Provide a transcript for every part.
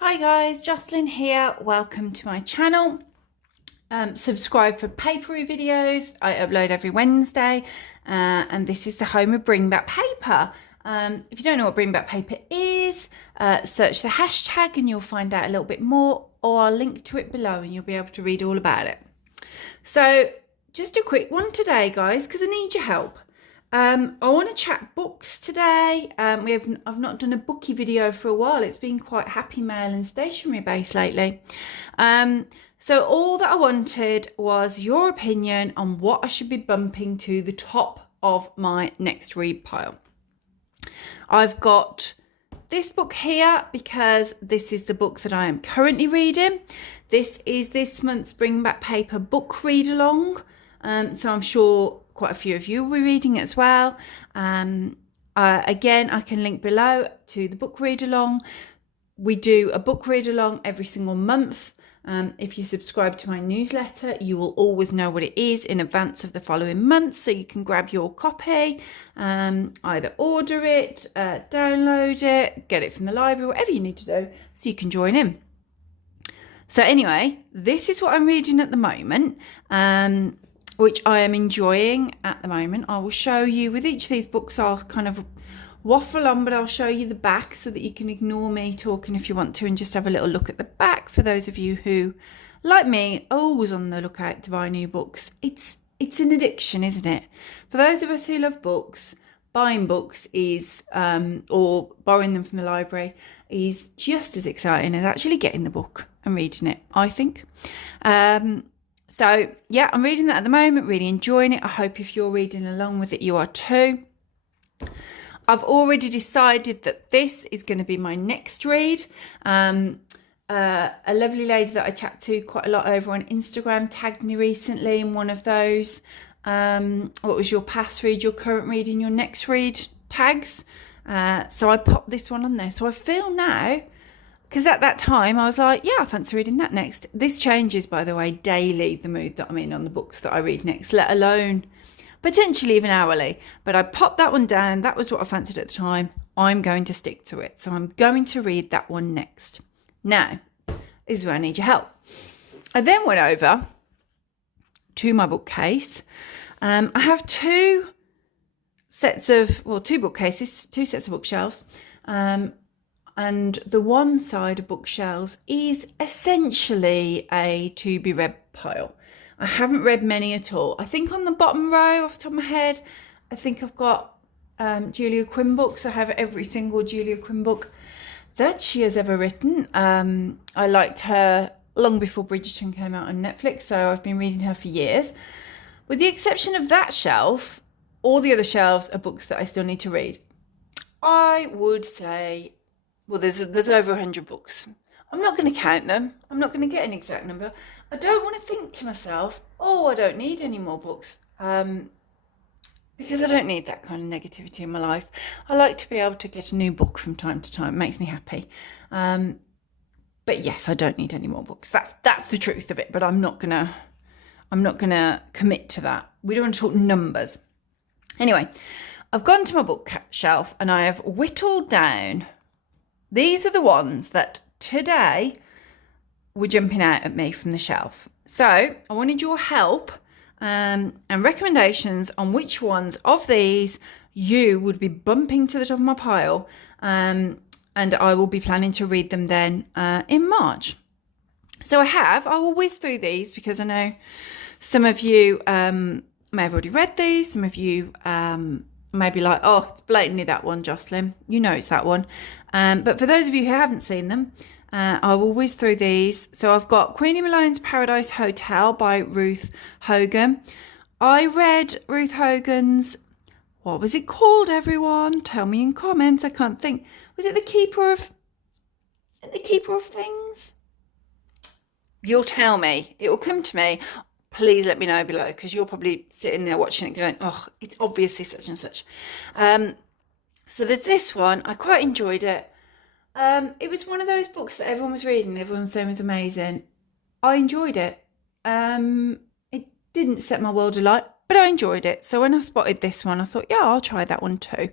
Hi guys, Jocelyn here. Welcome to my channel. Subscribe for papery videos. I upload every Wednesday and this is the home of bringbackpaper. If you don't know what bringbackpaper is, search the hashtag and you'll find out a little bit more, or I'll link to it below and you'll be able to read all about it. So just a quick one today guys, because I need your help. I want to chat books today. I've not done a bookie video for a while. It's been quite happy mail and stationery based lately. So all that I wanted was your opinion on what I should be bumping to the top of my next read pile. I've got this book here because this is the book that I am currently reading. This is this month's bringbackpaper book read along. So I'm sure quite a few of you will be reading it as well. Again, I can link below to the book read along. We do a book read along every single month. If you subscribe to my newsletter, you will always know what it is in advance of the following month, so you can grab your copy, either order it, download it, get it from the library, whatever you need to do, so you can join in. So anyway, this is what I'm reading at the moment, which I am enjoying at the moment. I will show you, with each of these books, I'll kind of waffle on, but I'll show you the back so that you can ignore me talking if you want to and just have a little look at the back for those of you who, like me, are always on the lookout to buy new books. It's an addiction, isn't it? For those of us who love books, buying books is, or borrowing them from the library, is just as exciting as actually getting the book and reading it, I think. So yeah, I'm reading that at the moment, really enjoying it. I hope if you're reading along with it, you are too. I've already decided that this is going to be my next read. A lovely lady that I chat to quite a lot over on Instagram tagged me recently in one of those. What was your past read, your current read, and your next read tags? So I popped this one on there. So I feel now, because at that time I was like, yeah, I fancy reading that next. This changes, by the way, daily, the mood that I'm in on the books that I read next, let alone potentially even hourly. But I popped that one down. That was what I fancied at the time. I'm going to stick to it. So I'm going to read that one next. Now, this is where I need your help. I then went over to my bookcase. I have two bookcases, two sets of bookshelves. And the one side of bookshelves is essentially a to be read pile. I haven't read many at all. I think on the bottom row, off the top of my head, I think I've got Julia Quinn books. I have every single Julia Quinn book that she has ever written. I liked her long before Bridgerton came out on Netflix, so I've been reading her for years. With the exception of that shelf, all the other shelves are books that I still need to read. I would say, well, there's over 100 books. I'm not going to count them. I'm not going to get an exact number. I don't want to think to myself, oh, I don't need any more books, because I don't need that kind of negativity in my life. I like to be able to get a new book from time to time. It makes me happy. But yes, I don't need any more books. That's the truth of it. But I'm not gonna commit to that. We don't want to talk numbers. Anyway, I've gone to my bookshelf and I have whittled down. These are the ones that today were jumping out at me from the shelf. So I wanted your help and recommendations on which ones of these you would be bumping to the top of my pile. And I will be planning to read them then in March. So I will whiz through these because I know some of you may have already read these. Some of you may be like, oh, it's blatantly that one, Jocelyn. You know it's that one. But for those of you who haven't seen them, I will whiz through these. So I've got Queenie Malone's Paradise Hotel by Ruth Hogan. I read Ruth Hogan's, what was it called, everyone? Tell me in comments. I can't think. Was it The Keeper of Things? You'll tell me. It will come to me. Please let me know below, because you're probably sitting there watching it going, oh, it's obviously such and such. So there's this one. I quite enjoyed it. It was one of those books that everyone was reading. Everyone was saying it was amazing. I enjoyed it. It didn't set my world alight, but I enjoyed it. So when I spotted this one, I thought, yeah, I'll try that one too.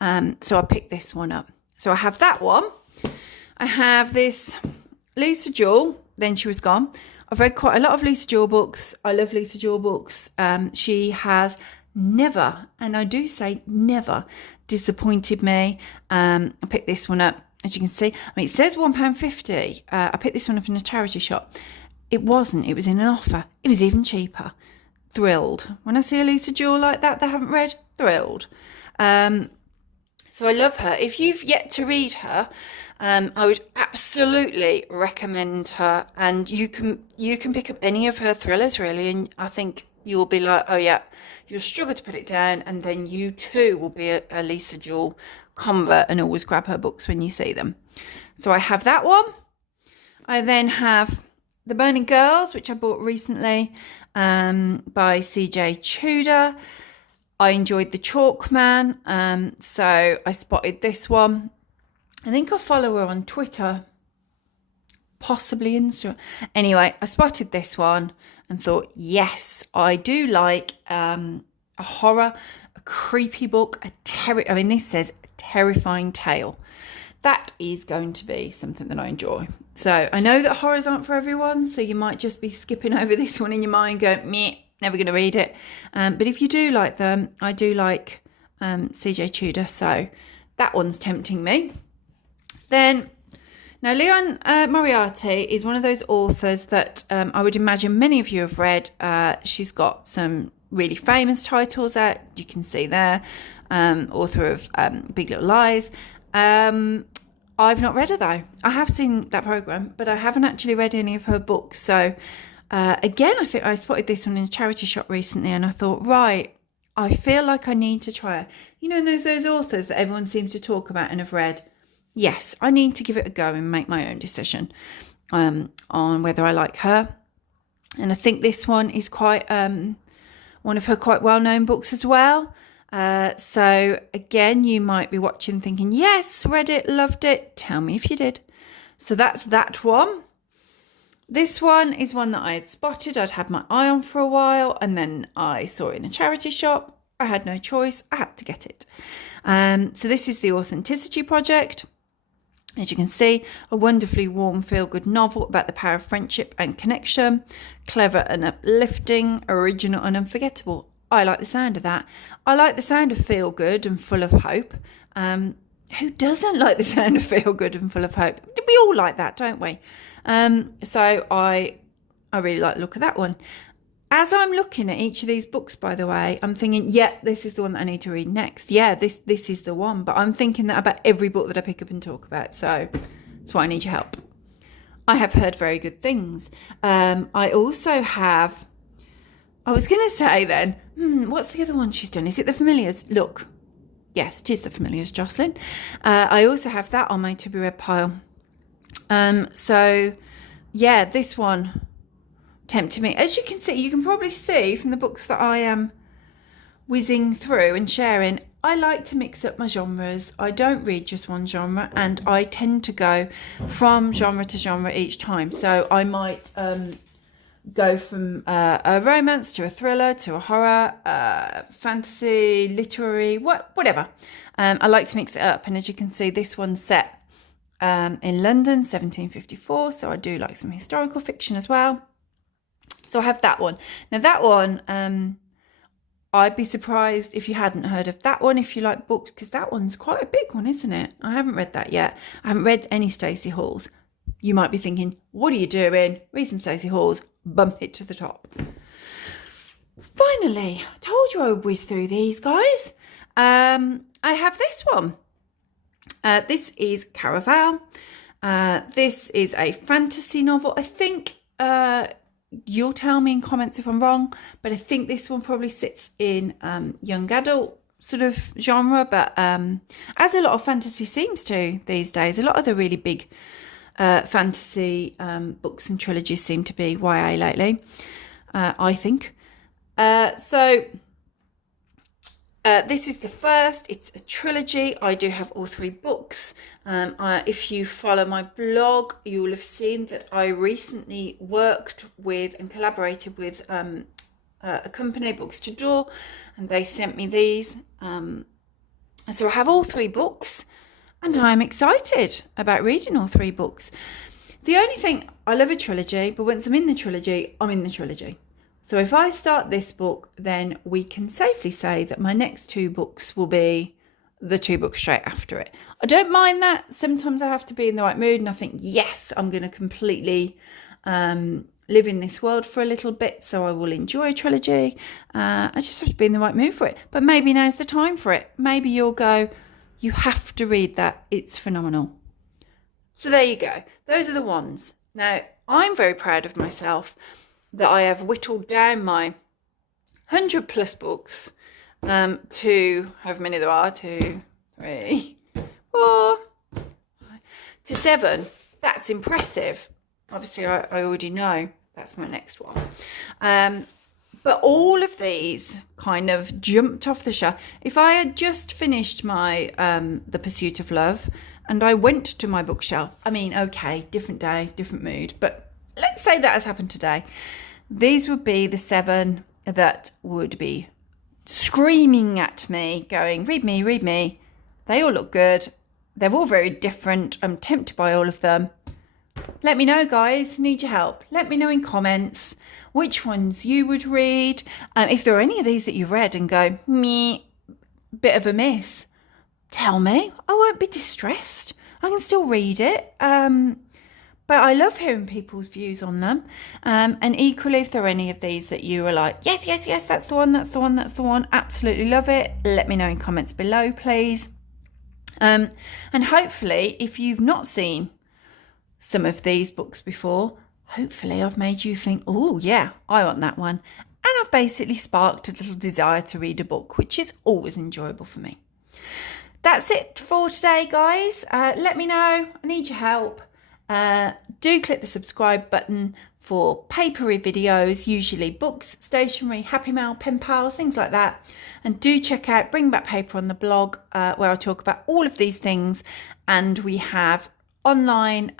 So I picked this one up. So I have that one. I have this Lisa Jewell, Then She Was Gone. I've read quite a lot of Lisa Jewell books. I love Lisa Jewell books. She has never, and I do say never, disappointed me. I picked this one up, as you can see. I mean, it says £1.50. I picked this one up in a charity shop. It wasn't. It was in an offer. It was even cheaper. Thrilled. When I see a Lisa Jewell like that I haven't read, thrilled. So I love her. If you've yet to read her, I would absolutely recommend her. And you can pick up any of her thrillers, really, and I think you'll be like, oh yeah, you'll struggle to put it down, and then you too will be a Lisa Jewell convert and always grab her books when you see them. So I have that one. I then have The Burning Girls, which I bought recently, by CJ Tudor. I enjoyed The Chalk Man, so I spotted this one. I think I follow her on Twitter, possibly Instagram. Anyway, I spotted this one and thought, yes, I do like a horror, a creepy book, I mean, this says terrifying tale. That is going to be something that I enjoy. So I know that horrors aren't for everyone, so you might just be skipping over this one in your mind, going, meh, never going to read it. But if you do like them, I do like CJ Tudor, so that one's tempting me. Then, now Leon Moriarty is one of those authors that I would imagine many of you have read. She's got some really famous titles out, you can see there. Author of Big Little Lies. I've not read her though. I have seen that programme, but I haven't actually read any of her books. So again, I think I spotted this one in a charity shop recently and I thought, right, I feel like I need to try her. You know, those authors that everyone seems to talk about and have read. Yes, I need to give it a go and make my own decision on whether I like her. And I think this one is quite one of her quite well-known books as well. So again, you might be watching thinking, yes, read it, loved it. Tell me if you did. So that's that one. This one is one that I had spotted. I'd had my eye on for a while and then I saw it in a charity shop. I had no choice. I had to get it. So this is The Authenticity Project. As you can see, a wonderfully warm, feel-good novel about the power of friendship and connection. Clever and uplifting, original and unforgettable. I like the sound of that. I like the sound of feel good and full of hope. Who doesn't like the sound of feel good and full of hope? We all like that, don't we? So I really like the look of that one. As I'm looking at each of these books, by the way, I'm thinking, yeah, this is the one that I need to read next. Yeah, this is the one. But I'm thinking that about every book that I pick up and talk about. So that's why I need your help. I have heard very good things. I also have... I was going to say then, what's the other one she's done? Is it The Familiars? Look, yes, it is The Familiars, Jocelyn. I also have that on my to-be-read pile. So, yeah, this one tempted me. As you can see, you can probably see from the books that I am whizzing through and sharing, I like to mix up my genres. I don't read just one genre, and I tend to go from genre to genre each time. So I might... go from a romance to a thriller to a horror, fantasy, literary, whatever. I like to mix it up. And as you can see, this one's set in London, 1754. So I do like some historical fiction as well. So I have that one. Now that one, I'd be surprised if you hadn't heard of that one, if you like books, because that one's quite a big one, isn't it? I haven't read that yet. I haven't read any Stacey Halls. You might be thinking, what are you doing? Read some Stacey Halls. Bump it to the top. Finally, I told you I would whiz through these, guys. I have this one. This is Caraval. This is a fantasy novel. I think you'll tell me in comments if I'm wrong, but I think this one probably sits in young adult sort of genre, but as a lot of fantasy seems to these days, a lot of the really big fantasy books and trilogies seem to be YA lately, I think. So this is the first. It's a trilogy. I do have all three books. If you follow my blog, you will have seen that I recently worked with and collaborated with a company, Books to Door, and they sent me these. So I have all three books. And I'm excited about reading all 3 books. The only thing, I love a trilogy, but once I'm in the trilogy, I'm in the trilogy. So if I start this book, then we can safely say that my next 2 books will be the 2 books straight after it. I don't mind that. Sometimes I have to be in the right mood and I think, yes, I'm going to completely live in this world for a little bit, so I will enjoy a trilogy. I just have to be in the right mood for it. But maybe now's the time for it. Maybe you'll go, you have to read that. It's phenomenal. So there you go. Those are the ones. Now, I'm very proud of myself that I have whittled down my 100+ books to however many there are, 2, 3, 4, 5, to 7. That's impressive. Obviously, I already know that's my next one. But all of these kind of jumped off the shelf. If I had just finished my The Pursuit of Love and I went to my bookshelf, I mean, okay, different day, different mood, but let's say that has happened today. These would be the 7 that would be screaming at me, going, read me, read me. They all look good. They're all very different. I'm tempted by all of them. Let me know, guys. Need your help. Let me know in comments which ones you would read. If there are any of these that you've read and go, me, bit of a miss, tell me. I won't be distressed. I can still read it. But I love hearing people's views on them. And equally, if there are any of these that you are like, yes, yes, yes, that's the one, that's the one, that's the one. Absolutely love it. Let me know in comments below, please. And hopefully, if you've not seen some of these books before, hopefully I've made you think, oh yeah, I want that one. And I've basically sparked a little desire to read a book, which is always enjoyable for me. That's it for today, guys. Let me know. I need your help. Do click the subscribe button for papery videos, usually books, stationery, happy mail, pen pals, things like that. And do check out Bring Back Paper on the blog, where I talk about all of these things. And we have online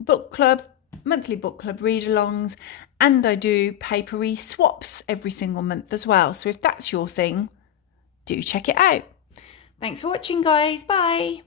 book club, monthly book club read-alongs, and I do papery swaps every single month as well. So if that's your thing, do check it out. Thanks for watching, guys. Bye.